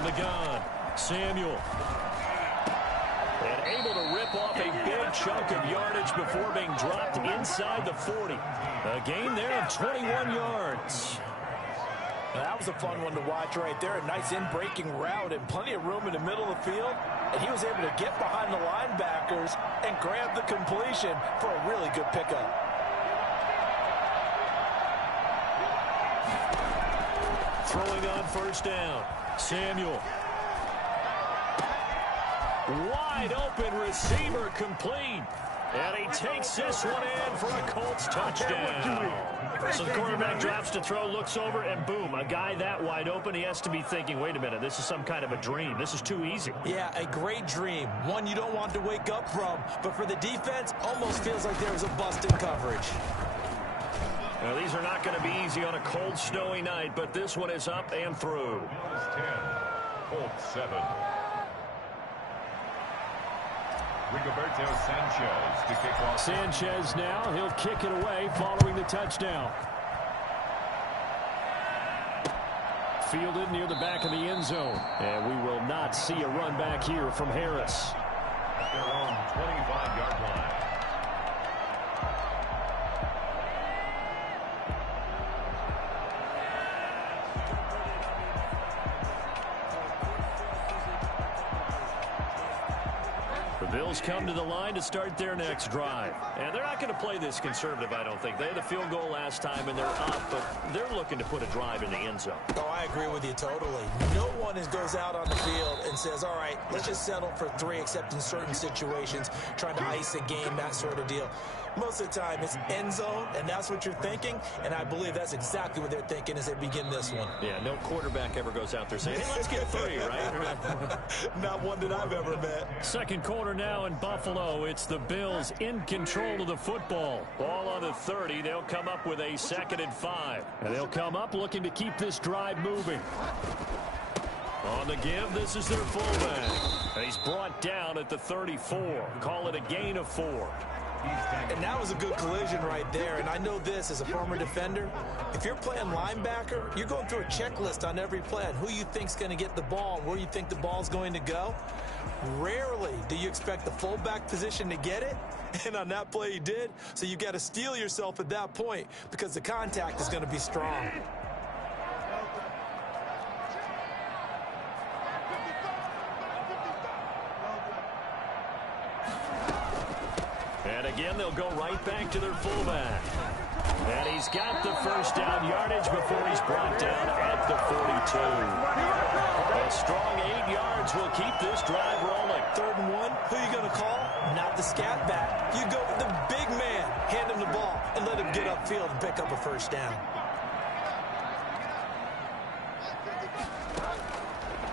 From the gun, Samuel. And able to rip off a big chunk of yardage before being dropped inside the 40. A gain there of 21 yards. That was a fun one to watch right there. A nice in-breaking route and plenty of room in the middle of the field. And he was able to get behind the linebackers and grab the completion for a really good pickup. Throwing on first down, Samuel. Wide open receiver complete. And he takes this one in for a Colts touchdown. So the quarterback drops to throw, looks over, and boom, a guy that wide open, he has to be thinking, wait a minute, this is some kind of a dream. This is too easy. Yeah, a great dream. One you don't want to wake up from. But for the defense, almost feels like there was a bust in coverage. Now, these are not going to be easy on a cold, snowy night, but this one is up and through. 10, Colts 7. Rigoberto Sanchez to kick off. Sanchez now, he'll kick it away following the touchdown. Fielded near the back of the end zone. And we will not see a run back here from Harris. At their own 25-yard line. Bills come to the line to start their next drive. And they're not going to play this conservative, I don't think. They had a field goal last time, and they're up, but they're looking to put a drive in the end zone. Oh, I agree with you totally. No one goes out on the field and says, all right, let's just settle for 3, except in certain situations, trying to ice a game, that sort of deal. Most of the time, it's end zone, and that's what you're thinking, and I believe that's exactly what they're thinking as they begin this one. Yeah, no quarterback ever goes out there saying, hey, let's get 3, right? Not one that I've ever met. Second quarter now in Buffalo. It's the Bills in control of the football. Ball on the 30. They'll come up with a 2nd and 5. And they'll come up looking to keep this drive moving. On the give, this is their fullback. And he's brought down at the 34. Call it a gain of 4. And that was a good collision right there. And I know this as a former defender. If you're playing linebacker, you're going through a checklist on every play on who you think's going to get the ball and where you think the ball's going to go. Rarely do you expect the fullback position to get it. And on that play he did. So you got to steel yourself at that point because the contact is going to be strong. And again, they'll go right back to their fullback. And he's got the first down yardage before he's brought down at the 42. A strong 8 yards will keep this drive rolling. 3rd and 1, who are you going to call? Not the scat back. You go with the big man. Hand him the ball and let him get upfield and pick up a first down.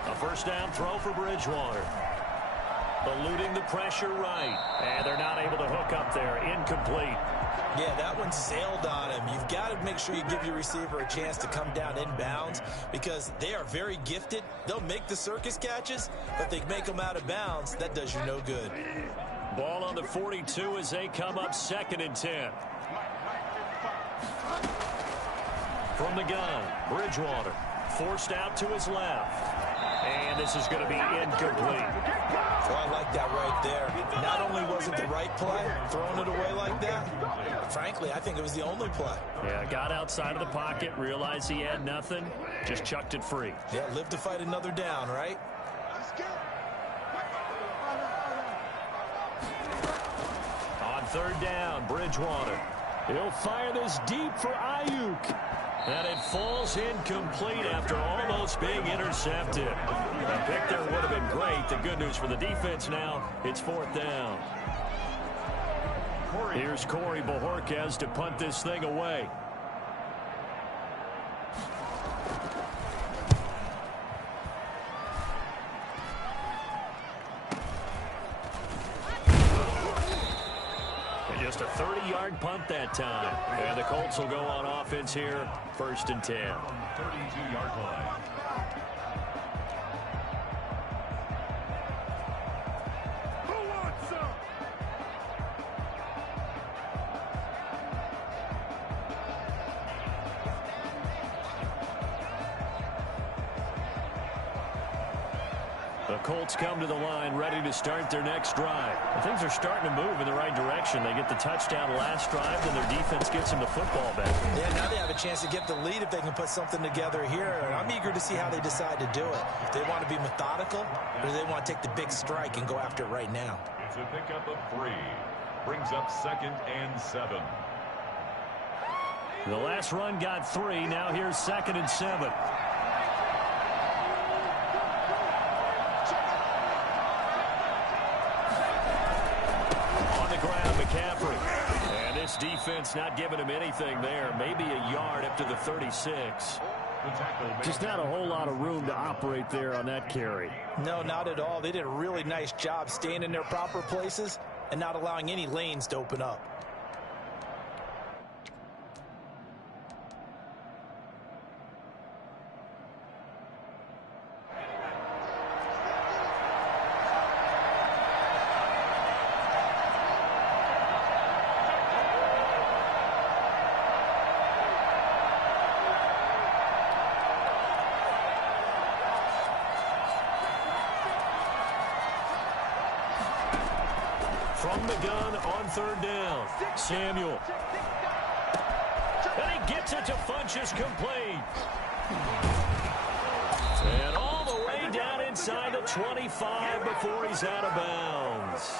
A first down throw for Bridgewater. Eluding the pressure right. And they're not able to hook up there. Incomplete. Yeah, that one sailed on him. You've got to make sure you give your receiver a chance to come down inbounds because they are very gifted. They'll make the circus catches, but they make them out of bounds. That does you no good. Ball on the 42 as they come up 2nd and 10. From the gun, Bridgewater forced out to his left. And this is going to be incomplete. Well, I like that right there. Not only was it the right play, throwing it away like that, frankly, I think it was the only play. Yeah, got outside of the pocket, realized he had nothing, just chucked it free. Yeah, live to fight another down, right? On 3rd down, Bridgewater. He'll fire this deep for Ayuk. And it falls incomplete after almost being intercepted. A pick there would have been great. The good news for the defense now, it's 4th down. Here's Corey Bojorquez to punt this thing away. Just a 30-yard punt that time. And the Colts will go on offense here, 1st and 10. 32-yard line. The Colts come to the line ready to start their next drive. And things are starting to move in the right direction. They get the touchdown last drive, and their defense gets them the football back. Yeah, now they have a chance to get the lead if they can put something together here. And I'm eager to see how they decide to do it. If they want to be methodical, or do they want to take the big strike and go after it right now? It's a pickup of 3. Brings up 2nd and 7. The last run got 3. Now here's 2nd and 7. McCaffrey. And this defense not giving him anything there. Maybe a yard up to the 36. Just not a whole lot of room to operate there on that carry. No, not at all. They did a really nice job staying in their proper places and not allowing any lanes to open up. From the gun on 3rd down, Samuel. And he gets it to Funchess, complete. And all the way down inside the 25 before he's out of bounds.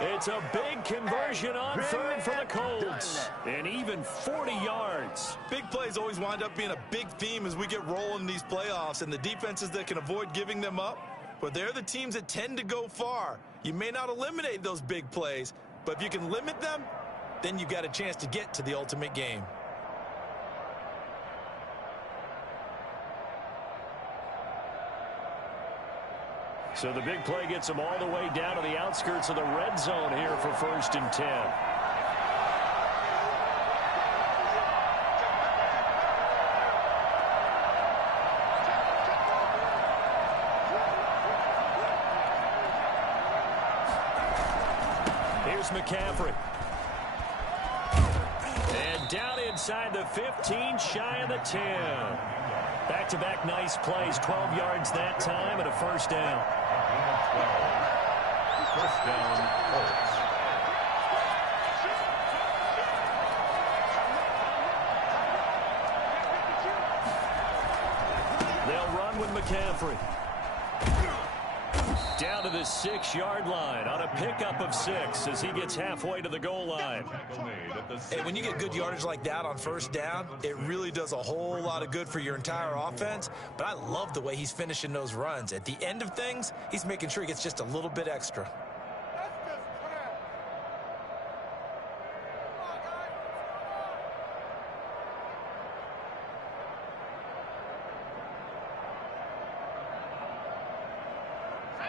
It's a big conversion on 3rd for the Colts. And even 40 yards. Big plays always wind up being a big theme as we get rolling in these playoffs, and the defenses that can avoid giving them up, but they're the teams that tend to go far. You may not eliminate those big plays, but if you can limit them, then you've got a chance to get to the ultimate game. So the big play gets them all the way down to the outskirts of the red zone here for 1st and 10. McCaffrey. And down inside the 15, shy of the 10. Back-to-back nice plays, 12 yards that time, and a 1st down. 1st down, Colts. They'll run with McCaffrey. Down to the 6-yard line on a pickup of 6 as he gets halfway to the goal line. Hey, when you get good yardage like that on 1st down, it really does a whole lot of good for your entire offense. But I love the way he's finishing those runs. At the end of things, he's making sure he gets just a little bit extra.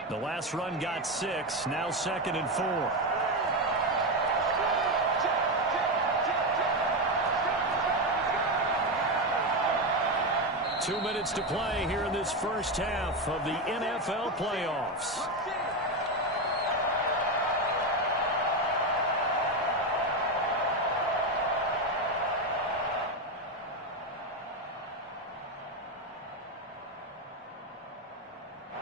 The last run got 6. Now 2nd and 4. Two minutes to play here in this first half of the NFL playoffs.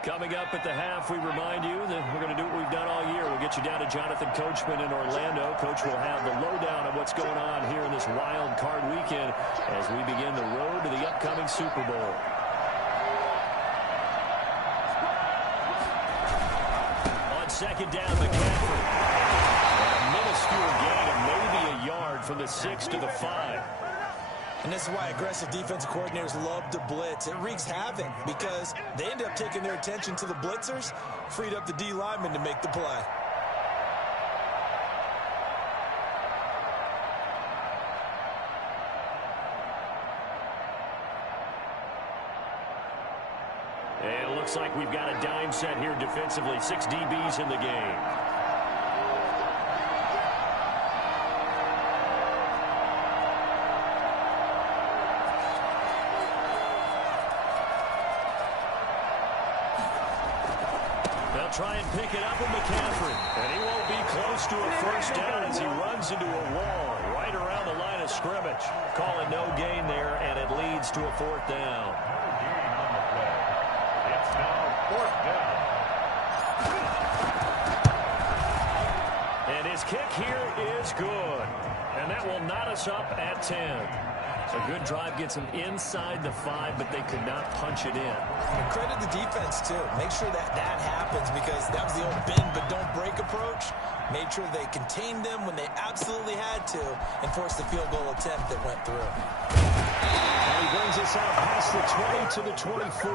Coming up at the half, we remind you that we're going to do what we've done all year. We'll get you down to Jonathan Coachman in Orlando. Coach will have the lowdown of what's going on here in this wild card weekend as we begin the road to the upcoming Super Bowl. On 2nd down, McCaffrey. A minuscule gain of maybe a yard from the 6 to the 5. And this is why aggressive defensive coordinators love to blitz. It wreaks havoc because they end up taking their attention to the blitzers, freed up the D lineman to make the play. And it looks like we've got a dime set here defensively. 6 DBs in the game. Try and pick it up with McCaffrey. And he won't be close to a 1st down as he runs into a wall right around the line of scrimmage. Call it no gain there, and it leads to a 4th down. It's now 4th down. And his kick here is good. And that will knot us up at 10. A good drive gets them inside the 5, but they could not punch it in. And credit the defense, too. Make sure that happens, because that was the old bend but don't break approach. Made sure they contained them when they absolutely had to and forced the field goal attempt that went through. And he brings us out past the 20 to the 24.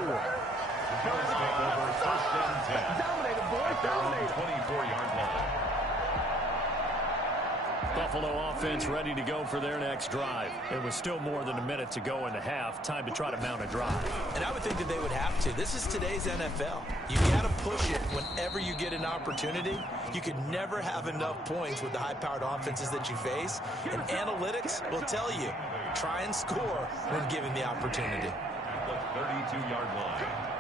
Bills take over first and 10. Dominated, boys. Dominated. 24-yard line. Buffalo offense ready to go for their next drive. It was still more than a minute to go in the half. Time to try to mount a drive. And I would think that they would have to. This is today's NFL. You got to push it whenever you get an opportunity. You could never have enough points with the high-powered offenses that you face. And analytics will tell you, try and score when given the opportunity. At the 32-yard line.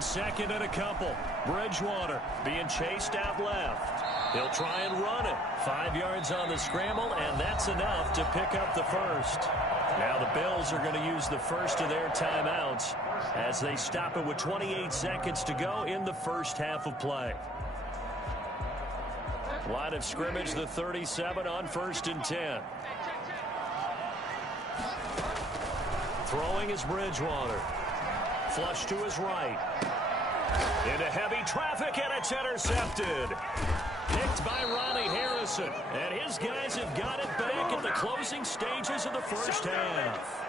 Second and a couple. Bridgewater being chased out left. He'll try and run it. 5 yards on the scramble, and that's enough to pick up the first. Now the Bills are going to use the first of their timeouts as they stop it with 28 seconds to go in the first half of play. Line of scrimmage, the 37 on 1st and 10. Throwing is Bridgewater. Flush to his right. Into heavy traffic, and it's intercepted. Picked by Ronnie Harrison. And his guys have got it back at the closing stages of the first half.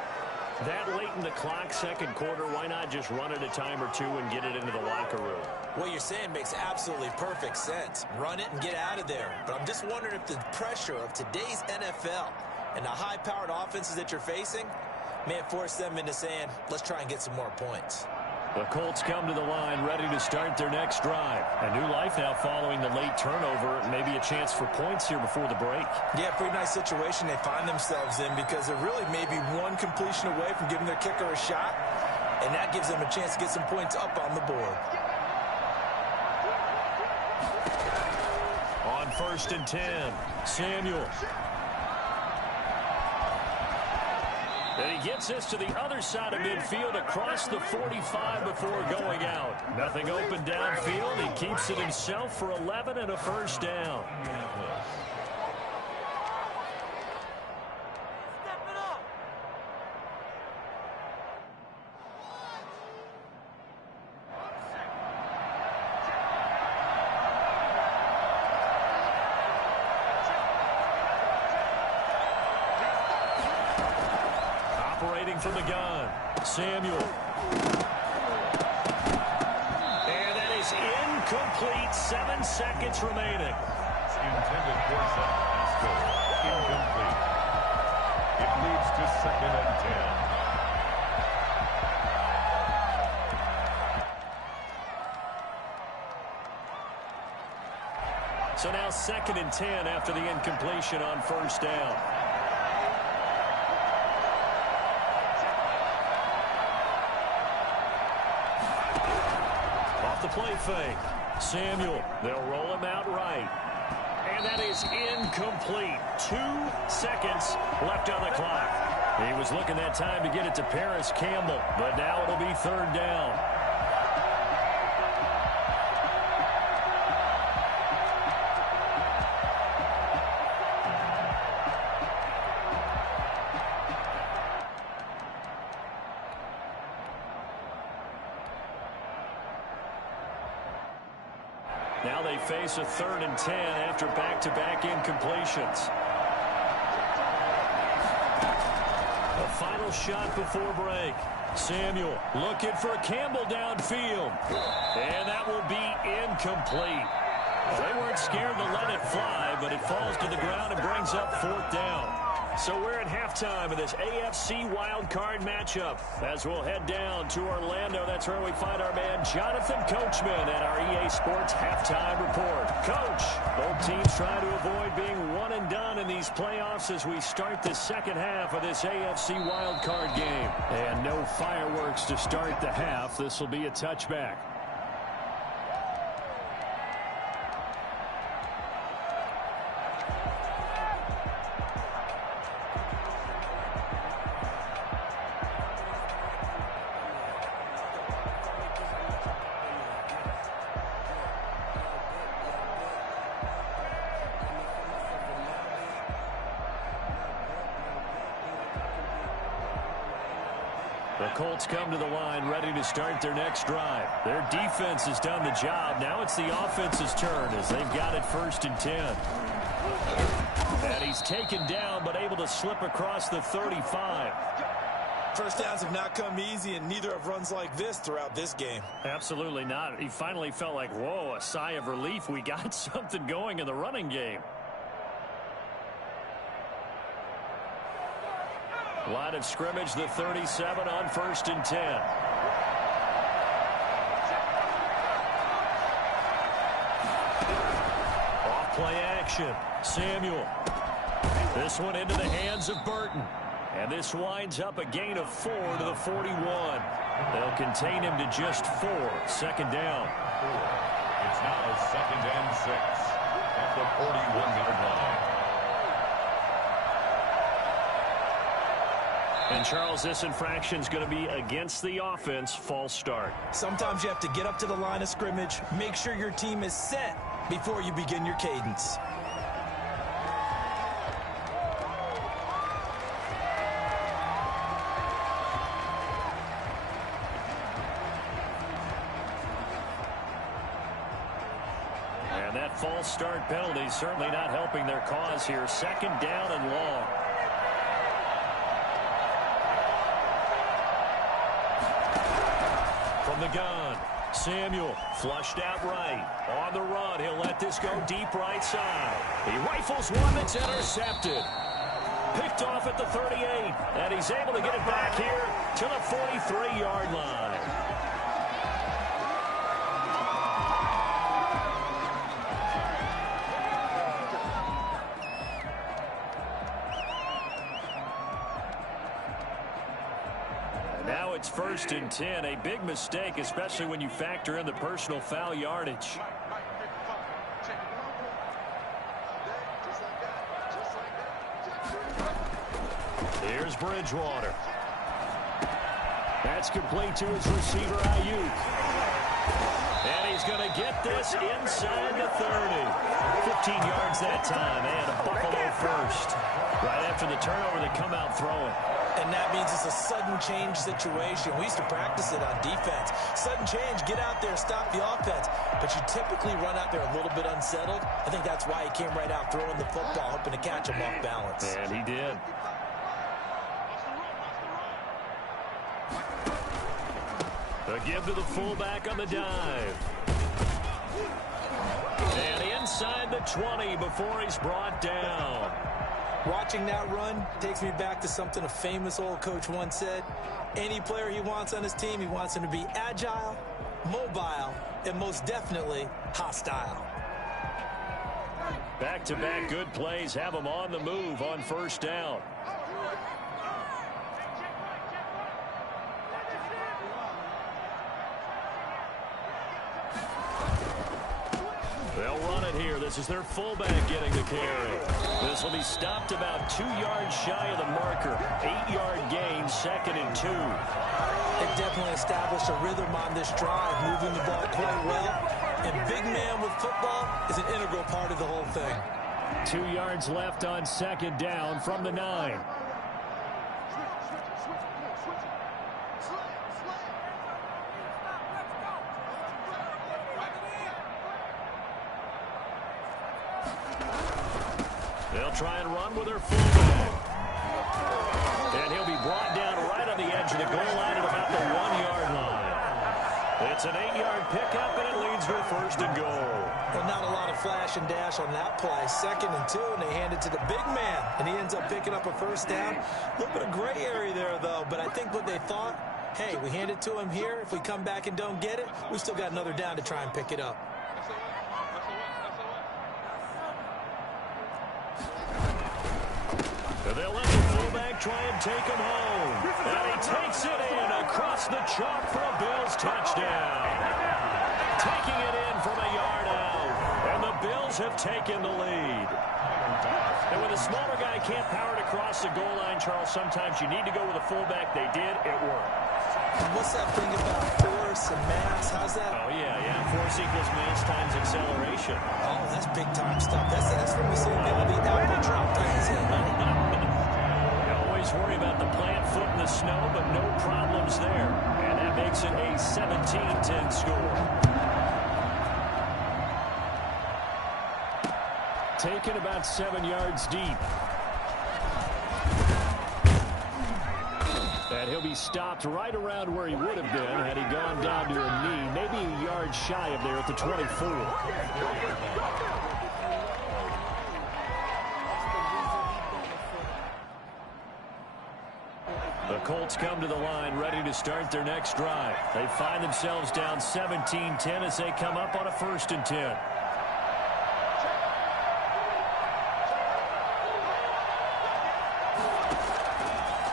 That late in the clock, second quarter, why not just run it a time or two and get it into the locker room? What you're saying makes absolutely perfect sense. Run it and get out of there. But I'm just wondering if the pressure of today's NFL and the high-powered offenses that you're facing may have forced them into saying, let's try and get some more points. The Colts come to the line ready to start their next drive. A new life now following the late turnover. Maybe a chance for points here before the break. Yeah, pretty nice situation they find themselves in, because they're really maybe one completion away from giving their kicker a shot, and that gives them a chance to get some points up on the board. On 1st and 10, Samuel. And he gets this to the other side of midfield across the 45 before going out. Nothing open downfield. He keeps it himself for 11 and a first down. From the gun, Samuel. And that is incomplete. 7 seconds remaining. Intended for some score. Incomplete. It leads to 2nd and 10. So now 2nd and 10 after the incompletion on first down. The play fake. Samuel, they'll roll him out right. And that is incomplete. 2 seconds left on the clock. He was looking that time to get it to Paris Campbell, but now it'll be 3rd down. Now they face a 3rd and 10 after back-to-back incompletions. A final shot before break. Samuel looking for Campbell downfield. And that will be incomplete. Well, they weren't scared to let it fly, but it falls to the ground and brings up 4th down. So we're at halftime of this AFC wildcard matchup. As we'll head down to Orlando, that's where we find our man Jonathan Coachman at our EA Sports Halftime Report. Coach, both teams trying to avoid being one and done in these playoffs as we start the second half of this AFC wildcard game. And no fireworks to start the half. This will be a touchback. The Colts come to the line ready to start their next drive. Their defense has done the job. Now it's the offense's turn as they've got it 1st and 10. And he's taken down but able to slip across the 35. First downs have not come easy, and neither have runs like this throughout this game. Absolutely not. He finally felt like, whoa, a sigh of relief. We got something going in the running game. Line of scrimmage, the 37 on 1st and 10. Off play action. Samuel. This one into the hands of Burton. And this winds up a gain of 4 to the 41. They'll contain him to just 4. 2nd down. It's now 2nd and 6 at the 41-yard line. And, Charles, this infraction is going to be against the offense. False start. Sometimes you have to get up to the line of scrimmage, make sure your team is set before you begin your cadence. And that false start penalty certainly not helping their cause here. 2nd down and long. From the gun, Samuel flushed out right. On the run, he'll let this go deep right side. He rifles one that's intercepted. Picked off at the 38, and he's able to get it back here to the 43-yard line. Now it's 1st and 10, a big mistake, especially when you factor in the personal foul yardage. Here's Bridgewater. That's complete to his receiver, Ayuk. And he's going to get this inside the 30. 15 yards that time, and a Buffalo first. Right after the turnover, they come out throwing. And that means it's a sudden change situation. We used to practice it on defense. Sudden change, get out there, stop the offense. But you typically run out there a little bit unsettled. I think that's why he came right out throwing the football, hoping to catch him off balance. And he did. A give to the fullback on the dive. And inside the 20 before he's brought down. Watching that run takes me back to something a famous old coach once said. Any player he wants on his team, he wants him to be agile, mobile, and most definitely hostile. Back-to-back good plays have him on the move on 1st down. They'll run it here. This is their fullback getting the carry. This will be stopped about 2 yards shy of the marker. 8-yard gain, 2nd and 2. They've definitely established a rhythm on this drive, moving the ball quite well. And big man with football is an integral part of the whole thing. 2 yards left on 2nd down from the 9. They'll try and run with their fullback. And he'll be brought down right on the edge of the goal line at about the 1-yard line. It's an 8-yard pickup, and it leads to a 1st and goal. Well, not a lot of flash and dash on that play. 2nd and 2, and they hand it to the big man, and he ends up picking up a 1st down. A little bit of gray area there, though, but I think what they thought, hey, we hand it to him here. If we come back and don't get it, we still got another down to try and pick it up. They'll let the fullback try and take him home. And he takes it in across the chalk for a Bills touchdown. Taking it in from a yard out. And the Bills have taken the lead. And when the smaller guy can't power it across the goal line, Charles, sometimes you need to go with a fullback. They did. It worked. What's that thing about force and mass? How's that? Oh, yeah. Force equals mass times acceleration. Oh, that's big-time stuff. That's from the same thing on the apple drop. always worry about the plant foot in the snow, but no problems there. And that makes it a 17-10 score. Taken about 7 yards deep. And he'll be stopped right around where he would have been had he gone down to a knee, maybe a yard shy of there at the 24. The Colts come to the line ready to start their next drive. They find themselves down 17-10 as they come up on a 1st and 10.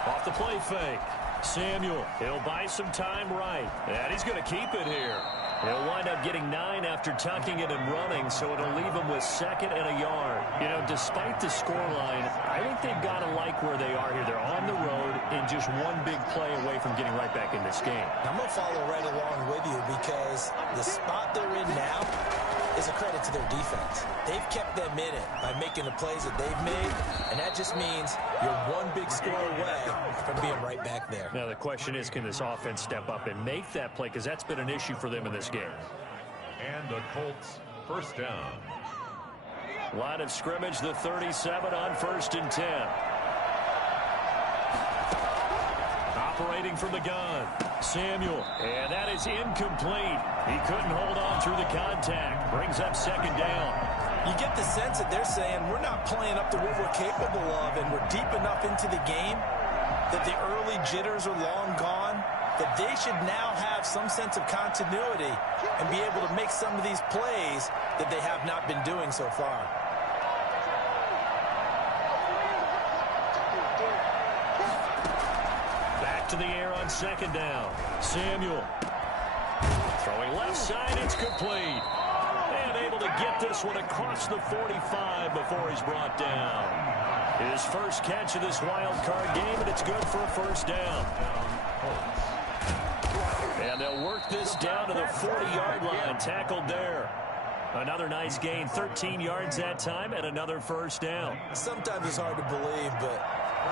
Off the play fake. Samuel, he'll buy some time right. And he's going to keep it here. He'll wind up getting 9 after tucking it and running, so it'll leave him with 2nd and a yard. You know, despite the scoreline, I think they've got to like where they are here. They're on the road and just one big play away from getting right back in this game. I'm going to follow right along with you because the spot they're in now is a credit to their defense. They've kept them in it by making the plays that they've made, and that just means you're one big score away from being right back there. Now the question is, can this offense step up and make that play, because that's been an issue for them in this game. And the Colts, 1st down. Line of scrimmage, the 37 on 1st and 10. Operating from the gun, Samuel, and that is incomplete. He couldn't hold on through the contact. Brings up 2nd down. You get the sense that they're saying we're not playing up to what we're capable of, and we're deep enough into the game that the early jitters are long gone, that they should now have some sense of continuity and be able to make some of these plays that they have not been doing so far. Back to the air on 2nd down. Samuel. Throwing left side, it's complete. And able to get this one across the 45 before he's brought down. His first catch of this wild card game, and it's good for a 1st down. And they'll work this down to the 40-yard line, tackled there. Another nice gain, 13 yards that time, and another 1st down. Sometimes it's hard to believe, but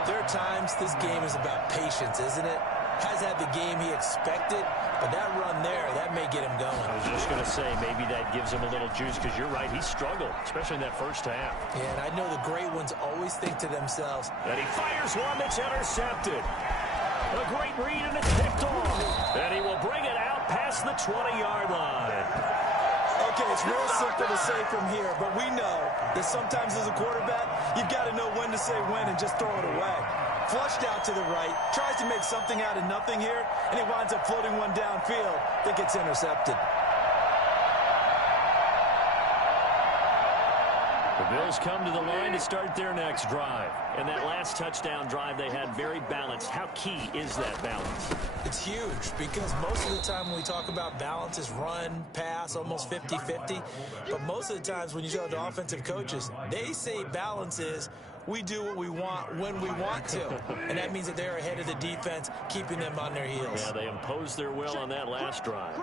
there are times this game is about patience, isn't it? Has had the game he expected, but that run there, that may get him going. I was just going to say, maybe that gives him a little juice, because you're right, he struggled, especially in that 1st half. Yeah, and I know the great ones always think to themselves. And he fires one that's intercepted. A great read, and it's picked off. And he will bring it out past the 20-yard line. Okay, it's real simple to say from here, but we know that sometimes as a quarterback, you've got to know when to say when and just throw it away. Flushed out to the right, tries to make something out of nothing here, and he winds up floating one downfield that gets intercepted. The Bills come to the line to start their next drive. And that last touchdown drive they had very balanced. How key is that balance? It's huge because most of the time when we talk about balance is run, pass, almost 50-50. But most of the times when you go to offensive coaches, they say balance is we do what we want when we want to. And that means that they're ahead of the defense, keeping them on their heels. Yeah, they imposed their will on that last drive.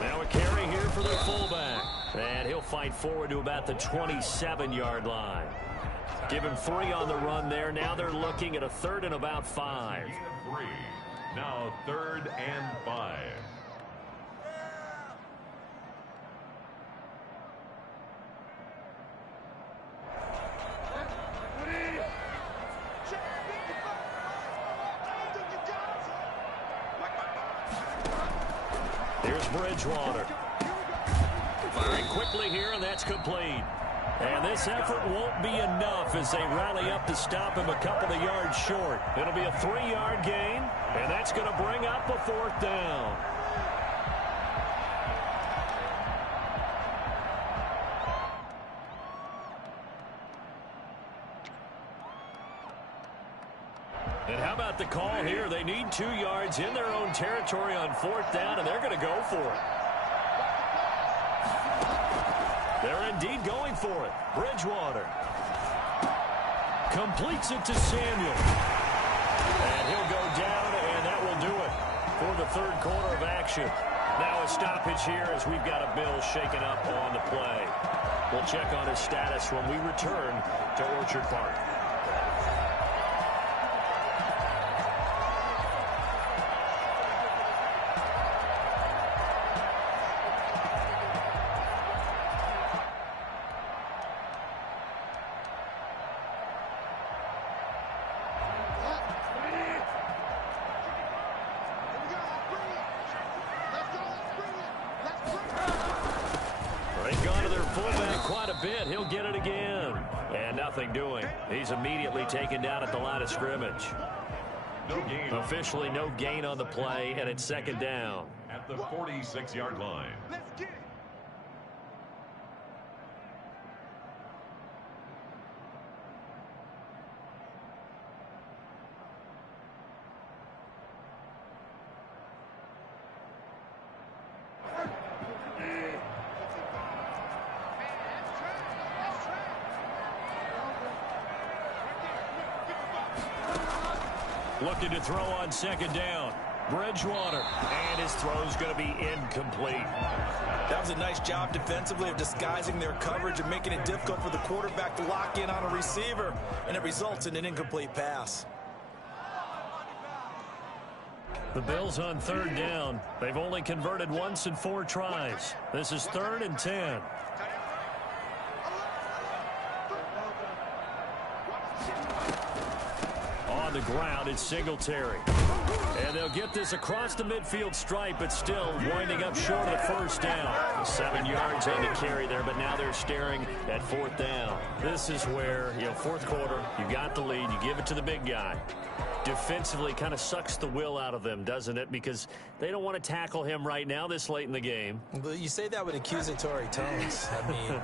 Now a carry here for their fullback. And he'll fight forward to about the 27-yard line. Give him 3 on the run there. Now they're looking at a 3rd and about 5. 3. Now 3rd and 5. Here's Bridgewater. Firing quickly here, and that's complete. And this effort won't be enough as they rally up to stop him a couple of yards short. It'll be a 3-yard gain, and that's going to bring up a 4th down. And how about the call here? They need 2 yards in their own territory on 4th down, and they're going to go for it. They're indeed going for it. Bridgewater completes it to Samuel. And he'll go down, and that will do it for the 3rd quarter of action. Now a stoppage here as we've got a Bill shaken up on the play. We'll check on his status when we return to Orchard Park. He'll get it again. And nothing doing. He's immediately taken down at the line of scrimmage. No gain. Officially no gain on the play, and it's second down. At the 46-yard line. Let's get it. Looking to throw on second down. Bridgewater. And his throw's going to be incomplete. That was a nice job defensively of disguising their coverage and making it difficult for the quarterback to lock in on a receiver. And it results in an incomplete pass. The Bills on third down. They've only converted once in 4 tries. This is 3rd and 10. On the ground, it's Singletary. And they'll get this across the midfield stripe, but still winding up short of the first down. 7 yards on the carry there, but now they're staring at 4th down. This is where, fourth quarter, you got the lead, you give it to the big guy. Defensively kind of sucks the will out of them, doesn't it? Because they don't want to tackle him right now this late in the game. But you say that with accusatory tones. I mean,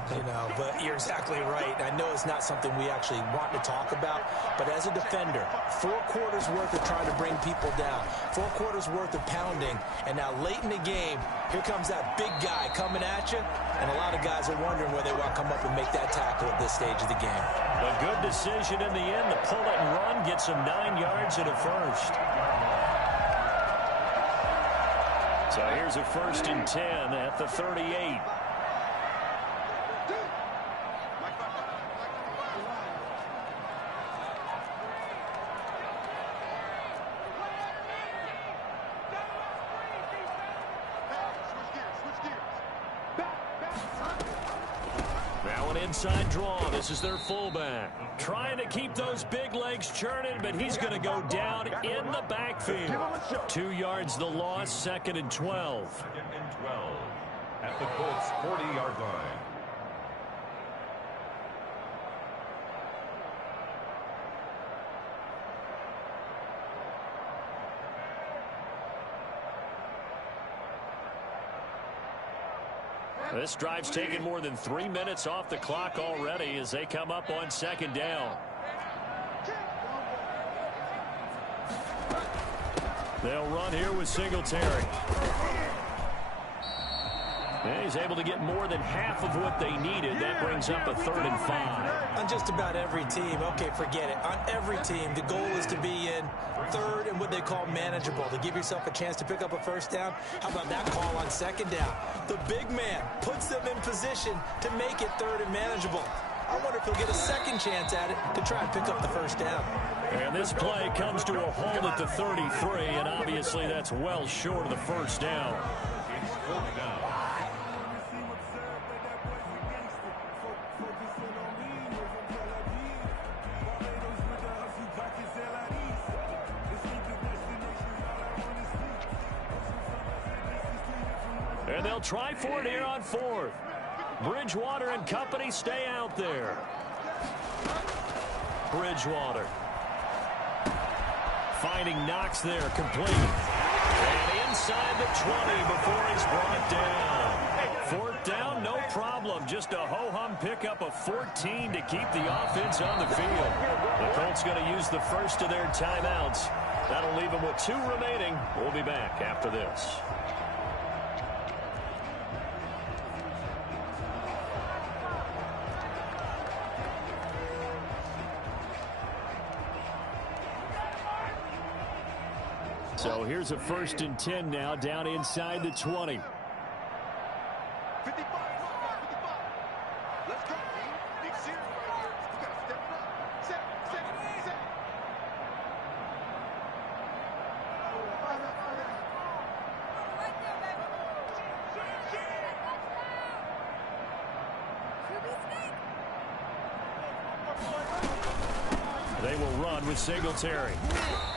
but you're exactly right. I know it's not something we actually want to talk about, but as a defender, 4 quarters worth of trying to bring people down, 4 quarters worth of pounding, and now late in the game, here comes that big guy coming at you, and a lot of guys are wondering whether they want to come up and make that tackle at this stage of the game. A good decision in the end. The pull it and run gets him 9 yards and a first. So here's a 1st and 10 at the 38. Inside draw. This is their fullback. Trying to keep those big legs churning, but he's going to go down in the backfield. 2 yards the loss, 2nd and 12. 2nd and 12 at the Colts 40-yard line. This drive's taken more than 3 minutes off the clock already as they come up on second down. They'll run here with Singletary. And he's able to get more than half of what they needed. That brings up a 3rd and 5. On just about every team, okay, forget it. On every team, the goal is to be in 3rd and what they call manageable, to give yourself a chance to pick up a first down. How about that call on second down? The big man puts them in position to make it 3rd and manageable. I wonder if he'll get a second chance at it to try and pick up the first down. And this play comes to a halt at the 33, and obviously that's well short of the first down. It's 4th down. And they'll try for it here on 4th. Bridgewater and company stay out there. Bridgewater. Finding Knox there, complete. And inside the 20 before he's brought down. 4th down, no problem. Just a ho-hum pickup of 14 to keep the offense on the field. The Colts going to use the first of their timeouts. That'll leave them with 2 remaining. We'll be back after this. So here's a 1st and 10 now down inside the 20. They will run with Singletary.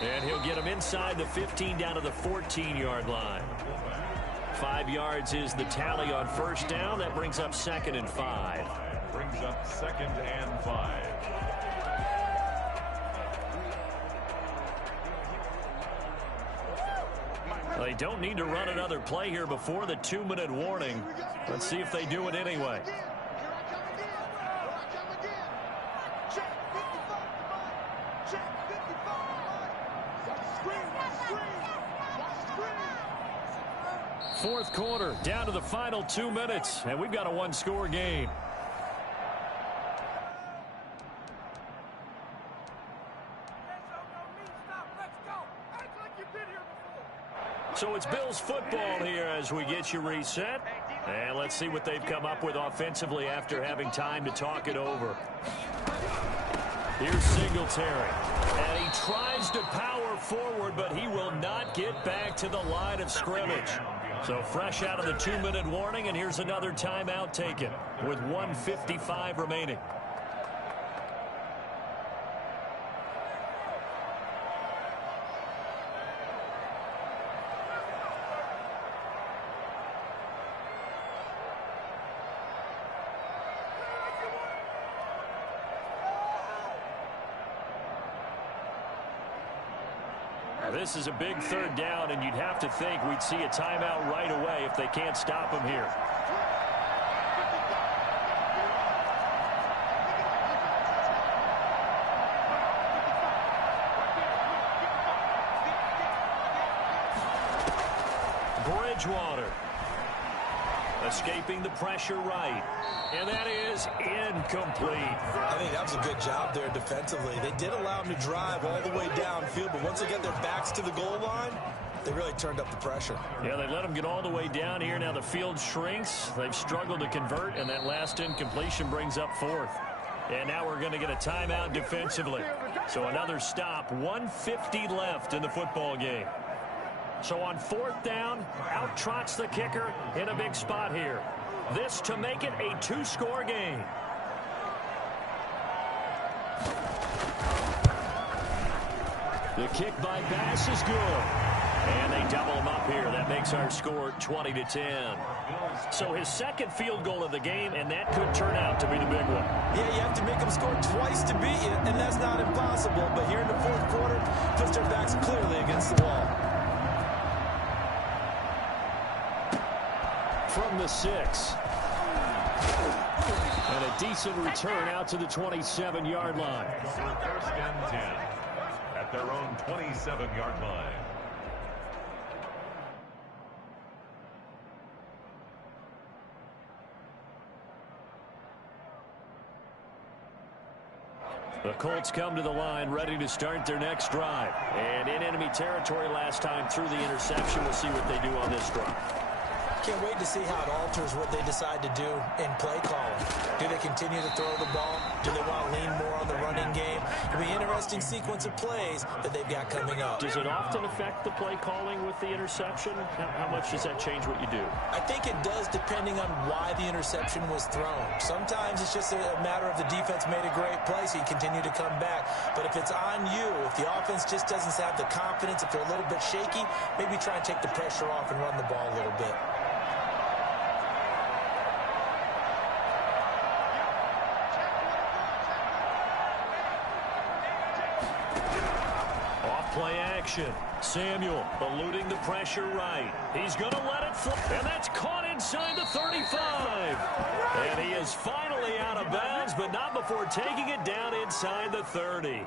And he'll get him inside the 15 down to the 14-yard line. 5 yards is the tally on 1st down. That brings up 2nd and 5. Brings up 2nd and 5. They don't need to run another play here before the 2-minute warning. Let's see if they do it anyway. Fourth quarter, down to the final 2 minutes, and we've got a 1-score game. So it's Bills football here as we get you reset. And let's see what they've come up with offensively after having time to talk it over. Here's Singletary. And he tries to power forward, but he will not get back to the line of scrimmage. So fresh out of the 2-minute warning, and here's another timeout taken with 1:55 remaining. This is a big 3rd down, and you'd have to think we'd see a timeout right away if they can't stop him here. Bridgewater escaping the pressure right. And that is incomplete. I think that was a good job there defensively. They did allow them to drive all the way downfield, but once they get their backs to the goal line, they really turned up the pressure. Yeah, they let them get all the way down here. Now the field shrinks. They've struggled to convert, and that last incompletion brings up 4th. And now we're going to get a timeout defensively. So another stop, 1:50 left in the football game. So on 4th down, out trots the kicker in a big spot here. This to make it a 2-score game. The kick by Bass is good. And they double him up here. That makes our score 20-10. So his 2nd field goal of the game, and that could turn out to be the big one. Yeah, you have to make them score twice to beat you, and that's not impossible. But here in the 4th quarter, puts their backs clearly against the wall. From the 6. And a decent return out to the 27-yard line. 1st and 10 at their own 27-yard line. The Colts come to the line ready to start their next drive. And in enemy territory last time through the interception. We'll see what they do on this drive. Can't wait to see how it alters what they decide to do in play calling. Do they continue to throw the ball? Do they want to lean more on the running game? It'll be an interesting sequence of plays that they've got coming up. Does it often affect the play calling with the interception? How much does that change what you do? I think it does, depending on why the interception was thrown. Sometimes it's just a matter of the defense made a great play, so you continue to come back. But if it's on you, if the offense just doesn't have the confidence, if they're a little bit shaky, maybe try and take the pressure off and run the ball a little bit. Play action. Samuel eluding the pressure right. He's going to let it fly. And that's caught inside the 35. And he is finally out of bounds, but not before taking it down inside the 30.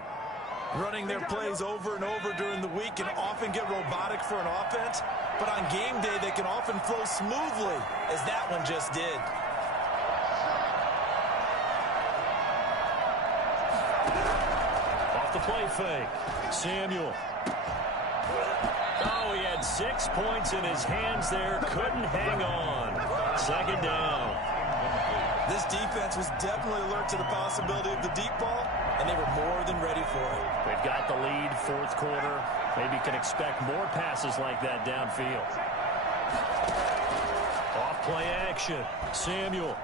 Running their plays over and over during the week can often get robotic for an offense, but on game day they can often flow smoothly, as that one just did. Off the play fake. Samuel. Oh, he had 6 points in his hands there. Couldn't hang on. Second down. This defense was definitely alert to the possibility of the deep ball, and they were more than ready for it. They've got the lead, fourth quarter. Maybe can expect more passes like that downfield. Off play action. Samuel.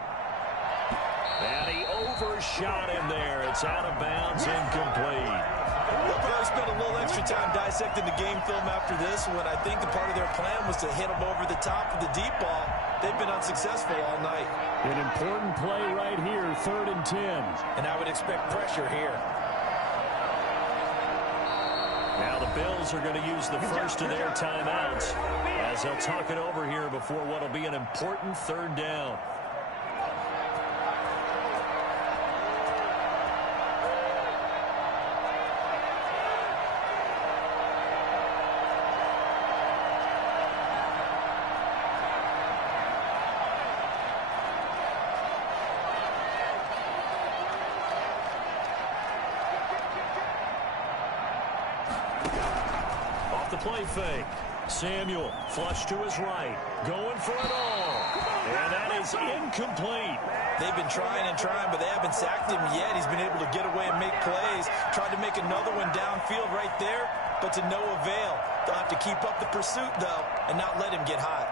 And he overshot him there. It's out of bounds, incomplete. They'll probably spend a little extra time dissecting the game film after this one. I think the part of their plan was to hit him over the top of the deep ball. They've been unsuccessful all night. An important play right here, 3rd and 10. And I would expect pressure here. Now the Bills are going to use the first of their timeouts as they'll talk it over here before what will be an important 3rd down. Play fake. Samuel flush to his right. Going for it all. And that is incomplete. They've been trying and trying, but they haven't sacked him yet. He's been able to get away and make plays. Tried to make another one downfield right there, but to no avail. They'll have to keep up the pursuit, though, and not let him get hot.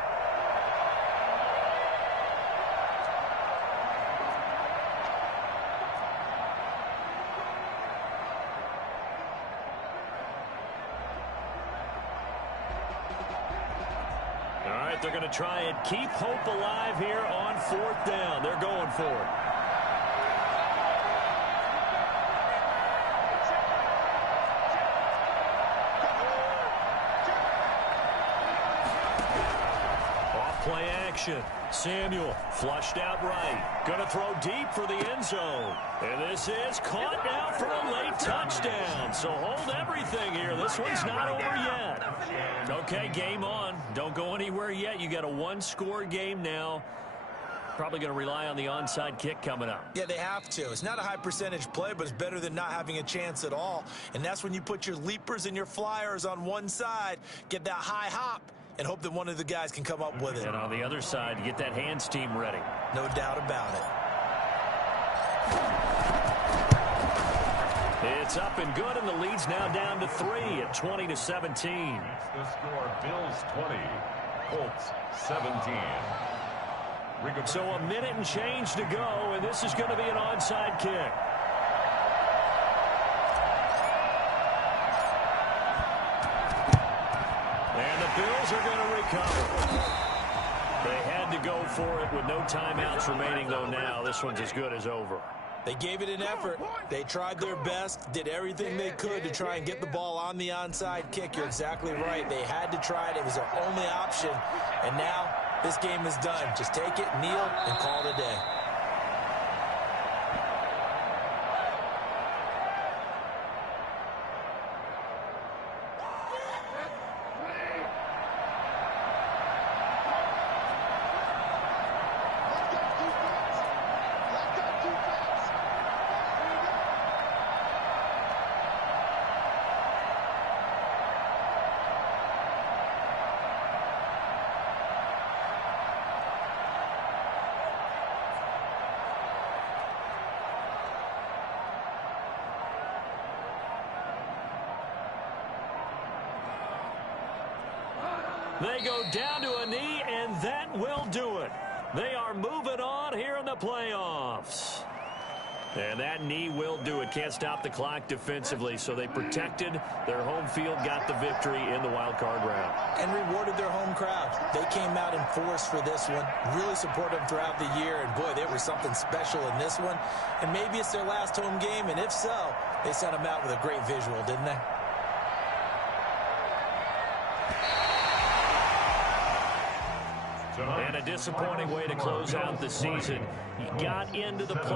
They're going to try and keep hope alive here on 4th down. They're going for it. Off play action. Samuel flushed out right. Going to throw deep for the end zone. And this is caught now for a late touchdown. So hold everything here. This one's not over yet. Okay, game on. Don't go anywhere yet. You got a 1-score game now. Probably going to rely on the onside kick coming up. Yeah, they have to. It's not a high percentage play, but it's better than not having a chance at all. And that's when you put your leapers and your flyers on one side, get that high hop, and hope that one of the guys can come up with it. And on the other side, get that hands team ready. No doubt about it. It's up and good, and the lead's now down to 3 at 20-17. The score, Bills 20, Colts 17. So a minute and change to go, and this is going to be an onside kick. And the Bills are going to recover. They had to go for it with no timeouts remaining, though now. This one's as good as over. They gave it an effort. They tried their best, did everything they could to try and get the ball on the onside kick. You're exactly right. They had to try it. It was their only option. And now this game is done. Just take it, kneel, and call it a day. They go down to a knee, and that will do it. They are moving on here in the playoffs. And that knee will do it. Can't stop the clock defensively, so they protected their home field, got the victory in the wild card round. And rewarded their home crowd. They came out in force for this one, really supported them throughout the year, and boy, there was something special in this one. And maybe it's their last home game, and if so, they sent them out with a great visual, didn't they? And a disappointing way to close out the season. You got into the playoffs.